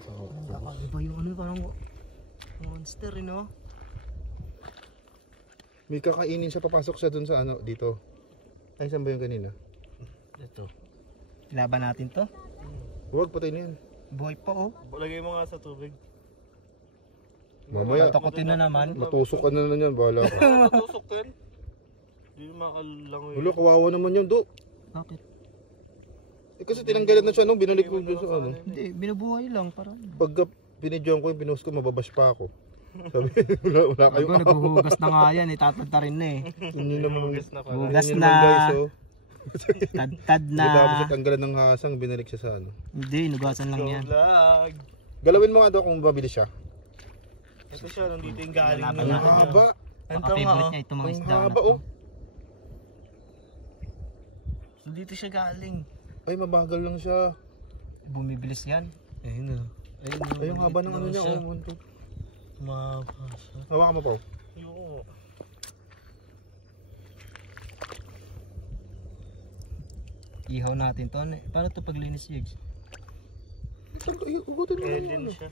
Iba yung ano, parang monster eh, no? May kakainin siya, papasok siya dun sa ano, dito. Ay, saan ba yung kanina? Ito. Laban natin to. Huwag, patay na yan. Buhay pa oh. Lagay mo nga sa tubig. Mamaya, Takutin na naman. matusok ka na yan, bahala ka. Matusok ka? Hindi makalangoy. Wala, kawawa naman yun, do. Bakit? Eh, kasi tinanggalan na siya nung binalik ko doon sa ano. Hindi, binubuhay lang parang. Pagka binidyoan ko yung pinost ko, mababash pa ako. Sabi, wala kayong Ako, naghuhugas na nga yan, itatadta rin na eh. Yun naman, Hugas na pala. Hugas yun na. naman, guys, oh. Tad-tad na. Tapos sa tanggalan ng hasang, binalik siya sa ano. Hindi, inugasan lang yan. Vlog. Galawin mo nga daw kung mabili siya. Ito siya, nandito yung galing. Lalaban Ang natin. haba. Paka-favorite niya itong mga Ang isda na haba, to. oh. Nandito siya galing. Ay, mabagal lang siya. Bumibilis yan. Ayun na. Ay, ang haba ng ano niya, oh. Mahaba siya. Hawakan mo pa, oh. Ayoko. Ihaw natin to. Paano to paglinis, Jigs? Ay, ugutin mo Eh naman, din ano. siya.